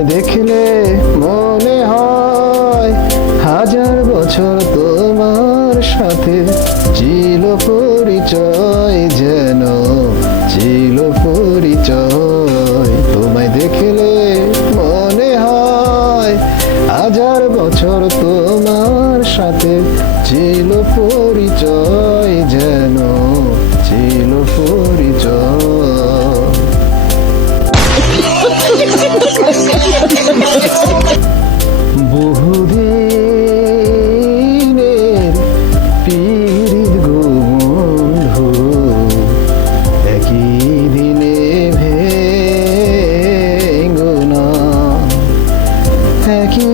তোমায় দেখলে মনে হয় হাজার বছর তোমার সাথে ছিল পরিচয়, যেন ছিল পরিচয়। তোমায় দেখলে মনে হয় হাজার বছর তোমার সাথে ছিল পরিচয়, যেন ছিল পরিচয়। বহুদিনের পীড়িত গো বন্ধু একই দিনে ভেঙো না, একই